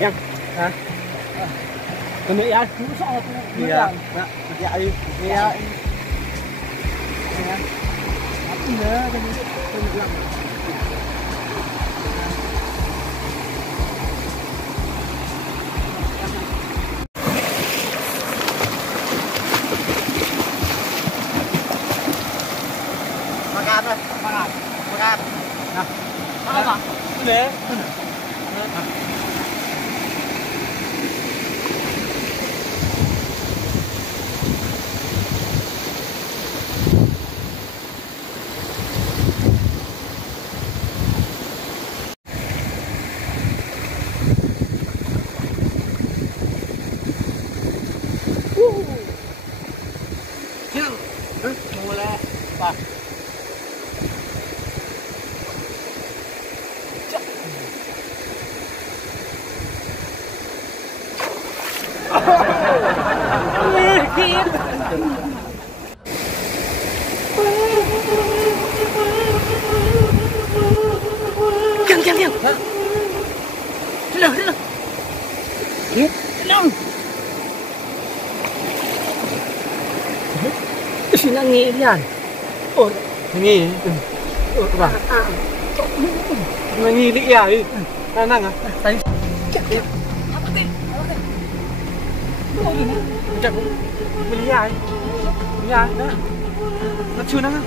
Yang. Hả? Cái này ai cũng sợ tôi. Dạ. Dạ đi. Dạ. Dạ. Apa nữa tôi làm. Makan lah, makan. Makan. Nah. Makan apa? Ini. Mulai apa? Diam. Tenang. Tenang. Sini ngiyan. Oh, ngi. Ba. Ngi li ya. Tenang ah. Tadi. Apa teh? Oh, ini. Macam beli ya. Ya, dah. Nak cuna ah.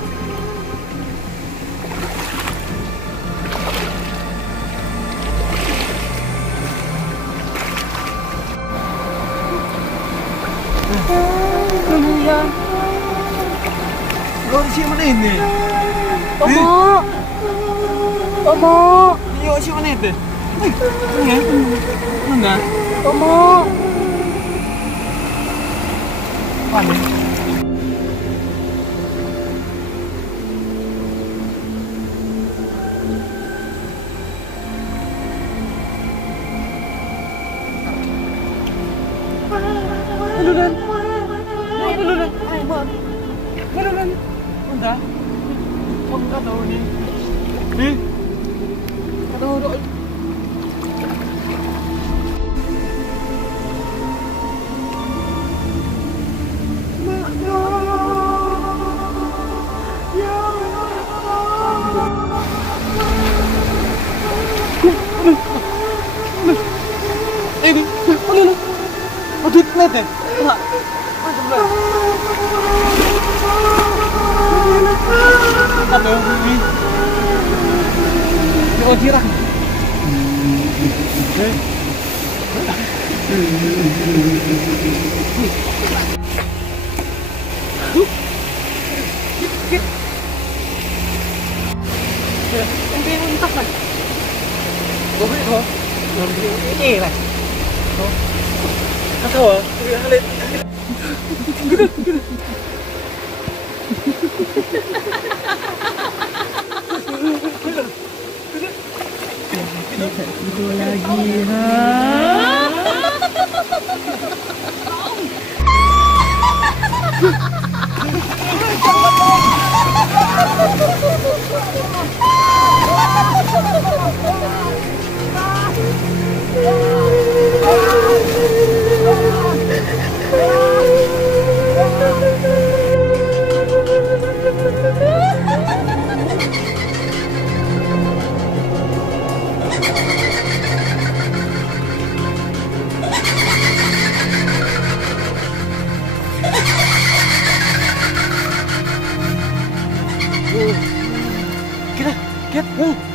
Ya. Kau di sini mana ini? Omo. Iyo si mana itu? Ini. Mana? Omo. Mana? Belulan. Belulan. Enggak. Kok enggak tahu nih? Nih. Aduh. Aduh, net deh. Aduh, ini. Oh, dirang. Ini entah kan. Gue kok. Ini lah. Tahu ah? Halit. Itu lagi ha. Get.